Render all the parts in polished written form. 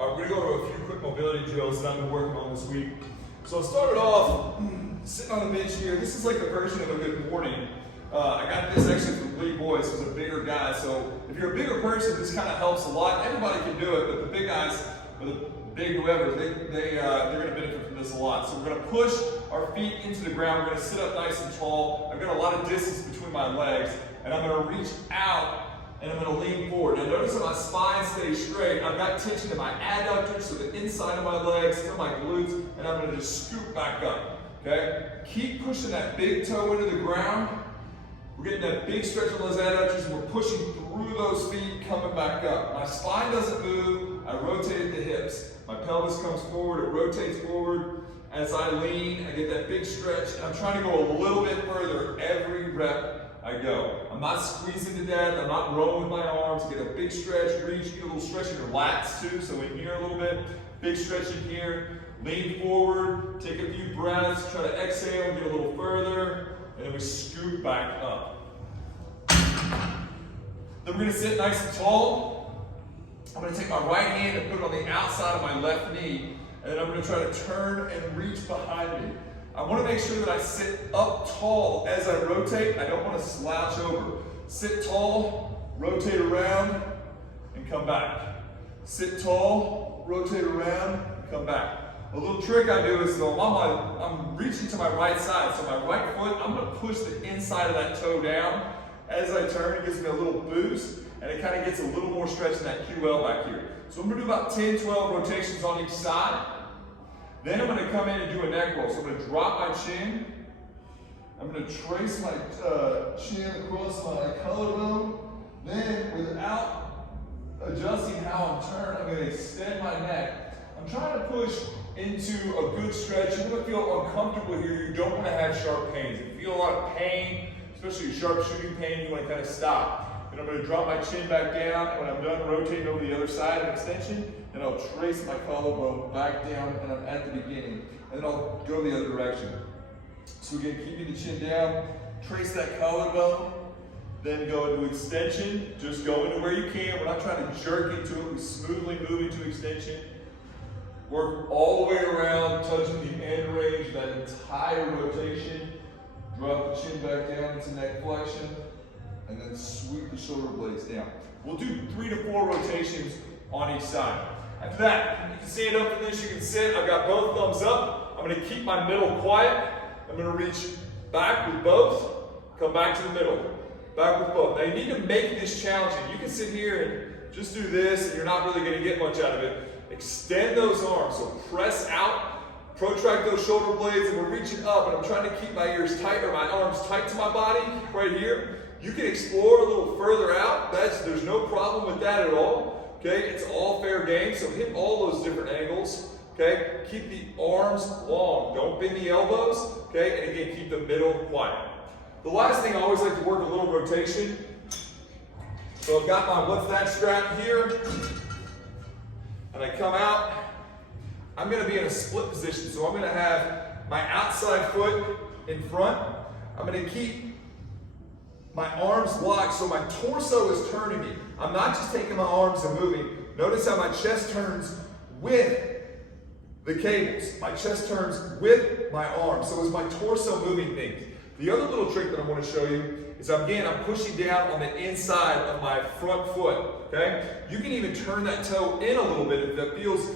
We're going to go to a few quick mobility drills that I've been working on this week. So I started off sitting on the bench here. This is like a version of a good morning. I got this actually from Lee Boyce, who's a bigger guy. So if you're a bigger person, this kind of helps a lot. Everybody can do it, but the big guys, or the big whoever, they're going to benefit from this a lot. So we're going to push our feet into the ground. We're going to sit up nice and tall. I've got a lot of distance between my legs, and I'm going to reach out and I'm going to lean forward. Now notice that my spine stays straight. I've got tension in my adductors, so the inside of my legs, to my glutes, and I'm going to just scoop back up. Okay? Keep pushing that big toe into the ground. We're getting that big stretch on those adductors, and we're pushing through those feet, coming back up. My spine doesn't move. I rotate the hips. My pelvis comes forward. It rotates forward. As I lean, I get that big stretch, and I'm trying to go a little bit further every rep I go. I'm not squeezing to death. I'm not rowing with my arms. Get a big stretch, reach, get a little stretch in your lats too, so in here a little bit. Big stretch in here. Lean forward, take a few breaths, try to exhale, get a little further, and then we scoop back up. Then we're going to sit nice and tall. I'm going to take my right hand and put it on the outside of my left knee, and then I'm going to try to turn and reach behind me. I want to make sure that I sit up tall as I rotate. I don't want to slouch over. Sit tall, rotate around, and come back. Sit tall, rotate around, and come back. A little trick I do is, so I'm reaching to my right side, so my right foot, I'm going to push the inside of that toe down. As I turn, it gives me a little boost, and it kind of gets a little more stretch in that QL back here. So I'm going to do about 10, 12 rotations on each side. Then I'm going to come in and do a neck roll. So I'm going to drop my chin. I'm going to trace my chin across my collarbone. Then, without adjusting how I'm turned, I'm going to extend my neck. I'm trying to push into a good stretch. You're going to feel uncomfortable here. You don't want to have sharp pains. If you feel a lot of pain, especially sharp shooting pain, you want to kind of stop. Then I'm going to drop my chin back down, and when I'm done rotating over the other side of extension, and I'll trace my collarbone back down, and I'm at the beginning. And then I'll go the other direction. So again, keeping the chin down, trace that collarbone, then go into extension. Just go into where you can. We're not trying to jerk into it. We smoothly move into extension. Work all the way around, touching the end range, that entire rotation. Drop the chin back down into neck flexion, and then sweep the shoulder blades down. We'll do 3 to 4 rotations on each side. After that, you can stand up for this, you can sit. I've got both thumbs up. I'm going to keep my middle quiet. I'm going to reach back with both, come back to the middle, back with both. Now you need to make this challenging. You can sit here and just do this, and you're not really going to get much out of it. Extend those arms, so press out, protract those shoulder blades, and we're reaching up, and I'm trying to keep my ears tight, or my arms tight to my body, right here. You can explore a little further out. There's no problem with that at all. Okay, it's all fair game, so hit all those different angles. Okay, keep the arms long. Don't bend the elbows. Okay, and again, keep the middle quiet. The last thing, I always like to work a little rotation. So I've got my what's that strap here, and I come out. I'm going to be in a split position, so I'm going to have my outside foot in front. I'm going to keep my arms locked, so my torso is turning me. I'm not just taking my arms and moving. Notice how my chest turns with the cables. My chest turns with my arms. So is my torso moving things. The other little trick that I want to show you is, again, I'm pushing down on the inside of my front foot. Okay? You can even turn that toe in a little bit if it feels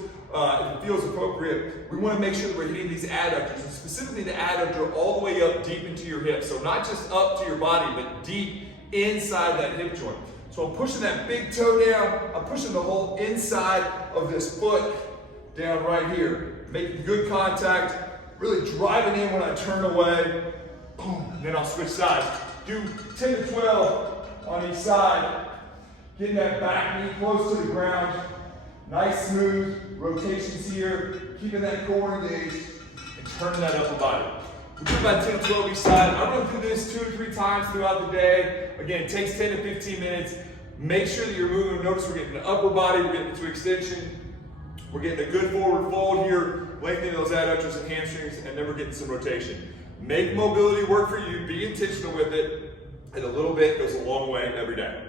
appropriate. We want to make sure that we're hitting these adductors, and specifically the adductor all the way up deep into your hips. So not just up to your body, but deep inside that hip joint. So I'm pushing that big toe down. I'm pushing the whole inside of this foot down right here. Making good contact, really driving in when I turn away. Boom, and then I'll switch sides. Do 10 to 12 on each side. Getting that back knee close to the ground. Nice smooth rotations here. Keeping that core engaged and turning that upper body. We do about 10 to 12 each side. I run through this 2 to 3 times throughout the day. Again, it takes 10 to 15 minutes. Make sure that you're moving. Notice we're getting the upper body, we're getting into extension. We're getting a good forward fold here, lengthening those adductors and hamstrings, and then we're getting some rotation. Make mobility work for you. Be intentional with it, and a little bit goes a long way every day.